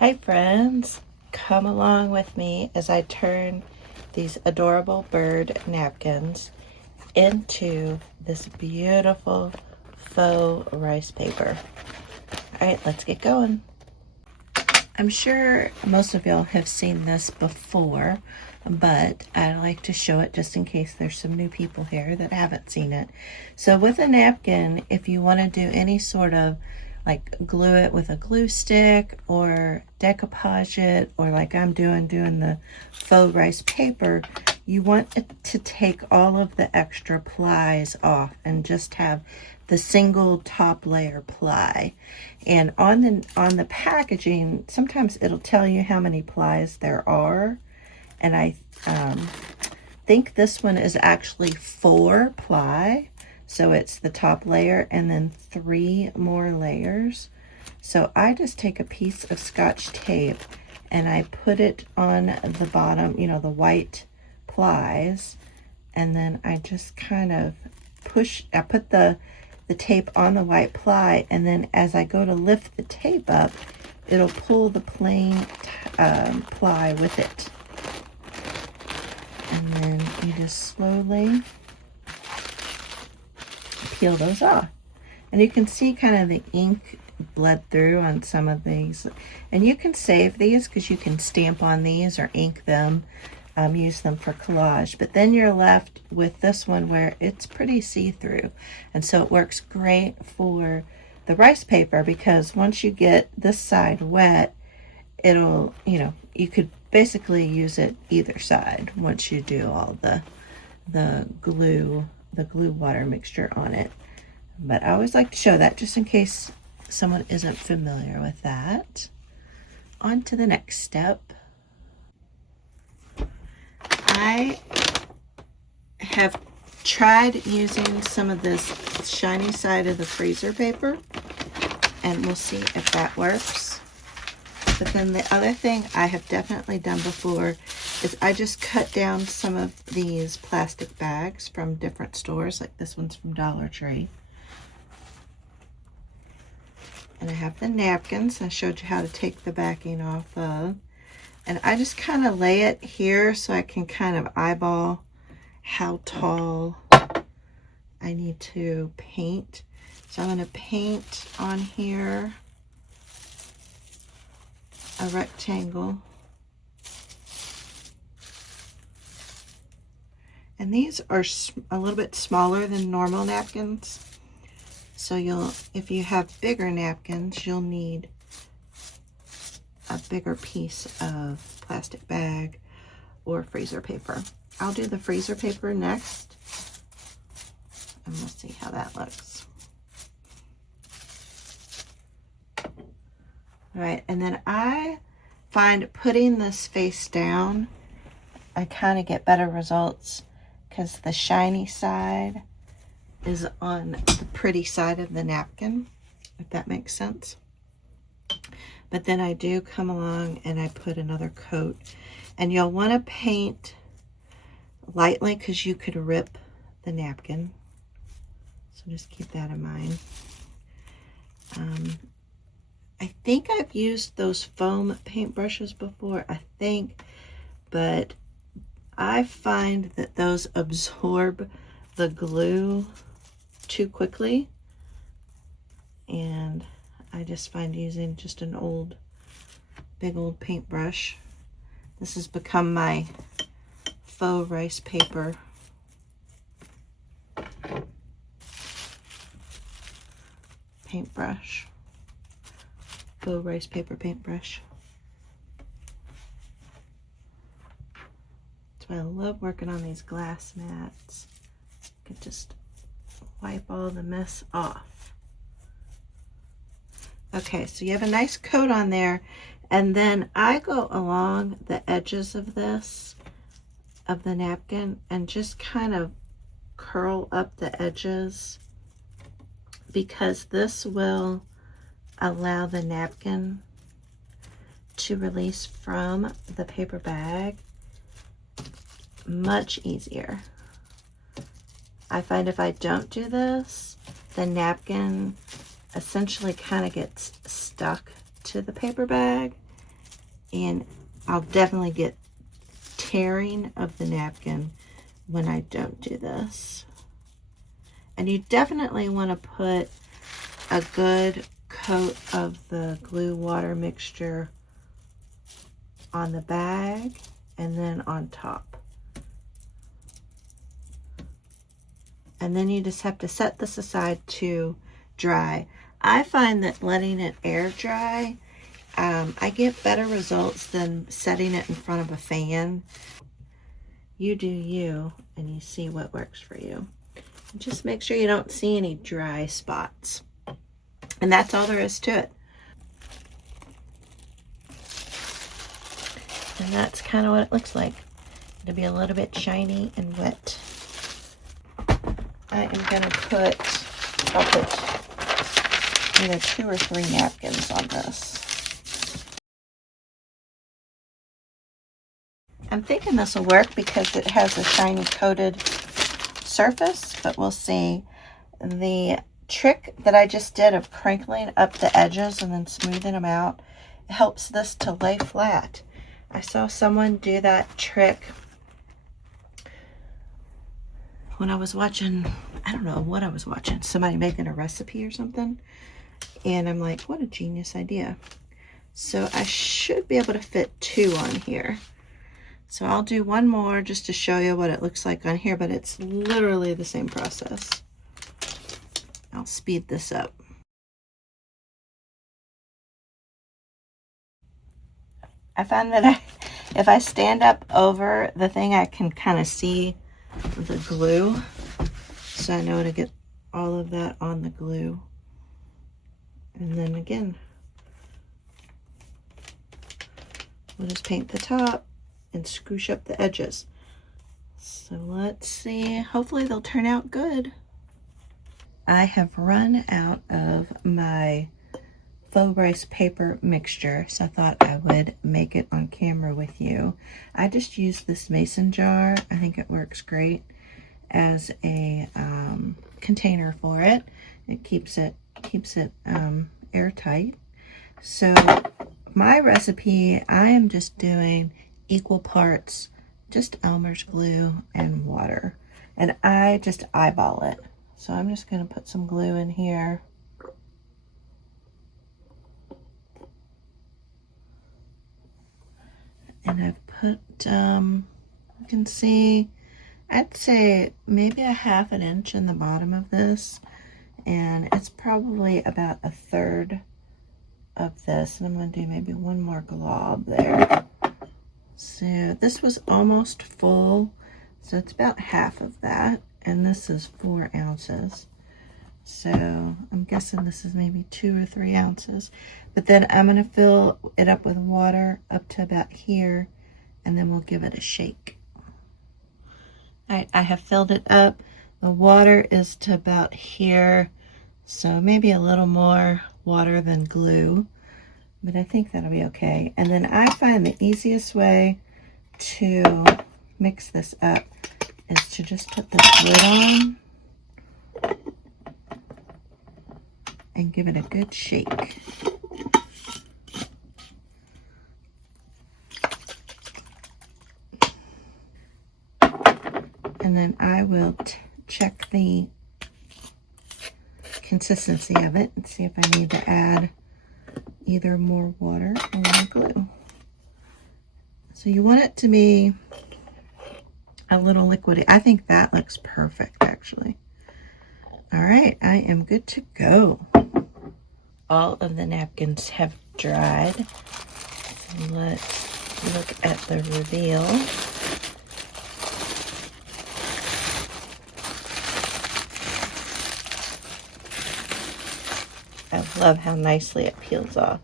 Hi friends, come along with me as I turn these adorable bird napkins into this beautiful faux rice paper. All right, let's get going. I'm sure most of y'all have seen this before, but I like to show it just in case there's some new people here that haven't seen it. So with a napkin, if you want to do any sort of like glue it with a glue stick or decoupage it, or like I'm doing the faux rice paper, you want it to take all of the extra plies off and just have the single top layer ply. And on the packaging, sometimes it'll tell you how many plies there are, and I think this one is actually 4 ply. So it's the top layer and then 3 more layers. So I just take a piece of Scotch tape and I put it on the bottom, you know, the white plies, and then I just kind of I put the tape on the white ply, and then as I go to lift the tape up, it'll pull the plain ply with it. And then you just slowly peel those off. And you can see kind of the ink bled through on some of these. And you can save these because you can stamp on these or ink them, use them for collage. But then you're left with this one where it's pretty see-through. And so it works great for the rice paper because once you get this side wet, it'll, you know, you could basically use it either side once you do all the glue water mixture on it. But I always like to show that just in case someone isn't familiar with that. On to the next step. I have tried using some of this shiny side of the freezer paper, and we'll see if that works. But then the other thing I have definitely done before is I just cut down some of these plastic bags from different stores, like this one's from Dollar Tree. And I have the napkins I showed you how to take the backing off of. And I just kind of lay it here so I can kind of eyeball how tall I need to paint. So I'm going to paint on here a rectangle. And these are a little bit smaller than normal napkins. So if you have bigger napkins, you'll need a bigger piece of plastic bag or freezer paper. I'll do the freezer paper next, and we'll see how that looks. All right, and then I find putting this face down, I kind of get better results because the shiny side is on the pretty side of the napkin, if that makes sense. But then I do come along and I put another coat, and you'll want to paint lightly because you could rip the napkin. So just keep that in mind. I think I've used those foam paintbrushes before, but I find that those absorb the glue too quickly, and I just find using just an big old paintbrush. This has become my faux rice paper paintbrush. Faux rice paper paintbrush. That's why I love working on these glass mats. I can just wipe all the mess off. Okay, so you have a nice coat on there, and then I go along the edges of the napkin, and just kind of curl up the edges, because this will allow the napkin to release from the paper bag much easier. I find if I don't do this, the napkin essentially kind of gets stuck to the paper bag, And I'll definitely get tearing of the napkin when I don't do this. And you definitely want to put a good coat of the glue water mixture on the bag and then on top. And then you just have to set this aside to dry. I find that letting it air dry, I get better results than setting it in front of a fan. You do you, and you see what works for you. Just make sure you don't see any dry spots. And that's all there is to it. And that's kind of what it looks like. It'll be a little bit shiny and wet. I am going to I'll put either 2 or 3 napkins on this. I'm thinking this will work because it has a shiny coated surface, but we'll see. The trick that I just did of crinkling up the edges and then smoothing them out helps this to lay flat. I saw someone do that trick when I was watching, I don't know what I was watching, somebody making a recipe or something, and I'm like, what a genius idea. So I should be able to fit 2 on here. So I'll do one more just to show you what it looks like on here, but it's literally the same process. I'll speed this up. I found that if I stand up over the thing, I can kind of see the glue. So I know to get all of that on the glue. And then again, we'll just paint the top and scoosh up the edges. So let's see, hopefully they'll turn out good. I have run out of my faux rice paper mixture, so I thought I would make it on camera with you. I just used this mason jar. I think it works great as a container for it. It keeps it airtight. So my recipe, I am just doing equal parts just Elmer's glue and water, and I just eyeball it. So I'm just going to put some glue in here. And I've put, you can see, I'd say maybe a ½ inch in the bottom of this, and it's probably about 1/3 of this, and I'm going to do maybe one more glob there. So this was almost full, so it's about half of that, and this is 4 ounces. So I'm guessing this is maybe 2 or 3 ounces. But then I'm going to fill it up with water up to about here, and then we'll give it a shake. All right, I have filled it up. The water is to about here, so maybe a little more water than glue, but I think that'll be okay. And then I find the easiest way to mix this up is to just put the lid on and give it a good shake. And then I will check the consistency of it and see if I need to add either more water or more glue. So you want it to be a little liquidy. I think that looks perfect, actually. All right, I am good to go. All of the napkins have dried. So let's look at the reveal. I love how nicely it peels off.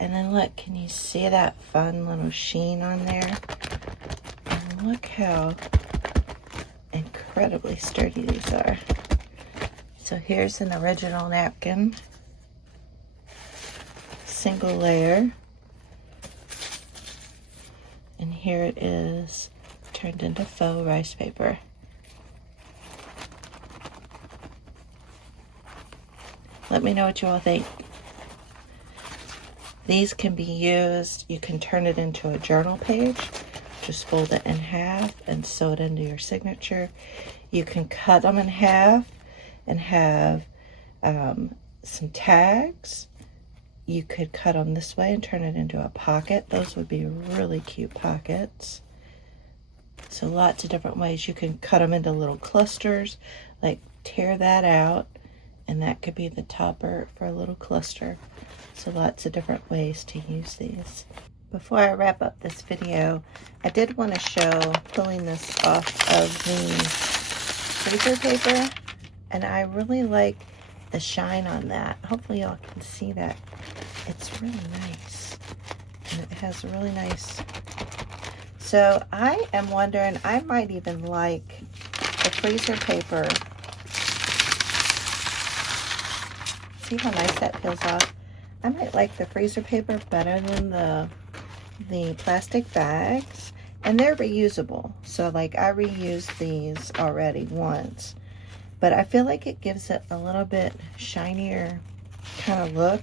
And then look, can you see that fun little sheen on there? And look how incredibly sturdy these are. So here's an original napkin, single layer. And here it is turned into faux rice paper. Let me know what you all think. These can be used, you can turn it into a journal page. Just fold it in half and sew it into your signature. You can cut them in half and have some tags. You could cut them this way and turn it into a pocket. Those would be really cute pockets. So lots of different ways. You can cut them into little clusters, like tear that out, and that could be the topper for a little cluster. So lots of different ways to use these. Before I wrap up this video, I did want to show pulling this off of the freezer paper, and I really like the shine on that. Hopefully y'all can see that. It's really nice, and it has really nice. So I am wondering, I might even like the freezer paper. See how nice that peels off? I might like the freezer paper better than the plastic bags, and they're reusable. So like I reused these already once, but I feel like it gives it a little bit shinier kind of look,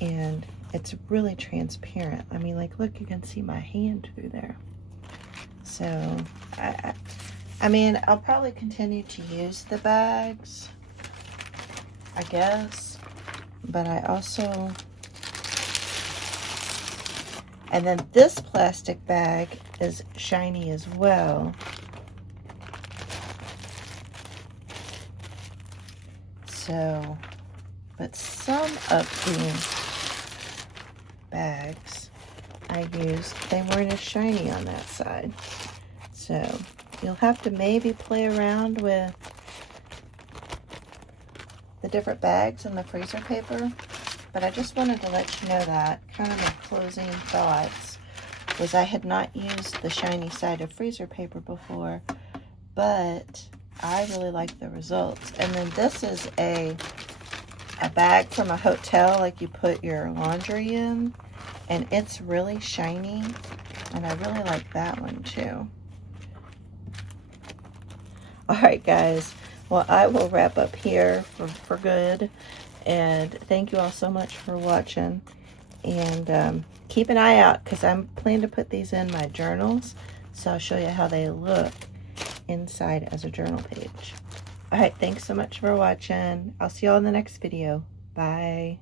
and it's really transparent. I mean, like, look, you can see my hand through there. So I mean, I'll probably continue to use the bags, I guess, but I also, and then this plastic bag is shiny as well. So, but some of the bags I used, they weren't as shiny on that side. So you'll have to maybe play around with the different bags and the freezer paper. But I just wanted to let you know that kind of my closing thoughts was I had not used the shiny side of freezer paper before, but I really like the results. And then this is a bag from a hotel, like you put your laundry in, and it's really shiny, and I really like that one too. All right, guys, well, I will wrap up here for good, and thank you all so much for watching, and keep an eye out, because I'm planning to put these in my journals, so I'll show you how they look inside as a journal page. All right, thanks so much for watching. I'll see you all in the next video. Bye.